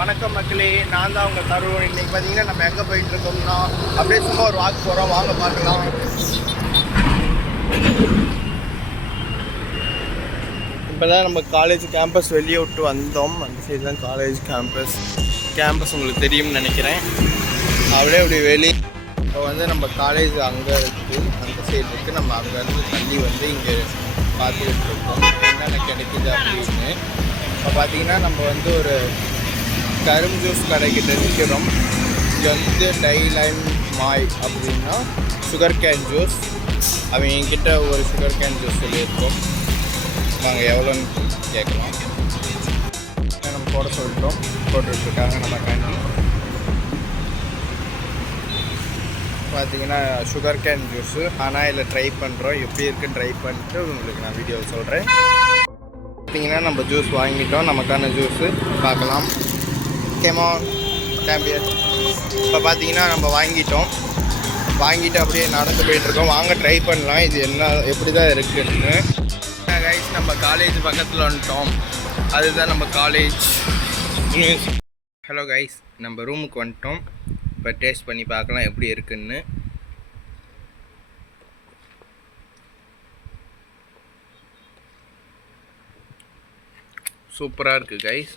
வணக்கம் மக்களே, நான் தான் உங்கள் தருண். இன்றைக்கி பார்த்தீங்கன்னா நம்ம எங்கே போயிட்டுருக்கோம்னா அப்படியே சும்மா ஒரு வாக் போகிறோம், வாங்க பார்க்கலாம். இப்போ தான் நம்ம காலேஜ் கேம்பஸ் வெளியே விட்டு வந்தோம். அந்த சைடு தான் காலேஜ் கேம்பஸ் உங்களுக்கு தெரியும்னு நினைக்கிறேன். அப்படியே அப்படி வெளியே இப்போ வந்து நம்ம காலேஜ் அங்கே இருக்குது, அந்த சைடு இருக்குது. நம்ம அங்கேருந்து தள்ளி வந்து இங்கே பார்த்துக்கிட்டு இருக்கோம் என்னென்ன கிடைக்குது அப்படின்னு. இப்போ பார்த்தீங்கன்னா நம்ம வந்து ஒரு கரும்பு ஜூஸ் கடைக்கிட்ட நிற்கிறோம். இங்கே வந்து டைலைன் மாய் அப்படின்னா சுகர் கேன் ஜூஸ். அவங்க என்கிட்ட ஒரு சுகர் கேன் ஜூஸ் சொல்லியிருக்கோம். நாங்கள் எவ்வளோன்னு கேட்கலாம். நம்ம போட சொல்லிட்டோம், போட்டுட்ருக்காங்க நம்ம கேண்டி. பார்த்தீங்கன்னா சுகர் கேன் ஜூஸு. ஆனால் இதில் ட்ரை பண்ணுறோம், எப்படி இருக்குன்னு ட்ரை பண்ணிட்டு உங்களுக்கு நான் வீடியோ சொல்கிறேன். பார்த்தீங்கன்னா நம்ம ஜூஸ் வாங்கிட்டோம், நமக்கான ஜூஸு பார்க்கலாம். Camon champion. இப்போ பார்த்தீங்கன்னா நம்ம வாங்கிட்டு அப்படியே நடந்து போயிட்டுருக்கோம். வாங்க ட்ரை பண்ணலாம் இது என்ன எப்படி தான் இருக்குன்னு. கைஸ், நம்ம காலேஜ் பக்கத்தில் வந்துட்டோம். அதுதான் நம்ம காலேஜ். ஹலோ கைஸ், நம்ம ரூமுக்கு வந்துட்டோம். இப்போ டேஸ்ட் பண்ணி பார்க்கலாம் எப்படி இருக்குன்னு. சூப்பராக இருக்குது கைஸ்.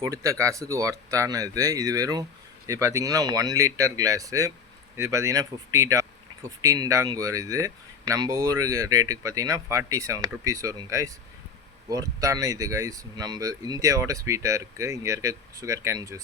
கொடுத்த காசுக்கு ஒர்த்தானது. இது வெறும் இது பார்த்திங்கன்னா 1 லிட்டர் கிளாஸு. இது பார்த்திங்கன்னா 15 டாங் வருது. நம்ம ஊர் ரேட்டுக்கு பார்த்திங்கன்னா 47 ருபீஸ் வரும் கைஸ். ஒர்த்தான இது கைஸ். நம்ம இந்தியாவோட ஸ்வீட்டாக இருக்குது இங்கே இருக்க சுகர் கேன் ஜூஸ்.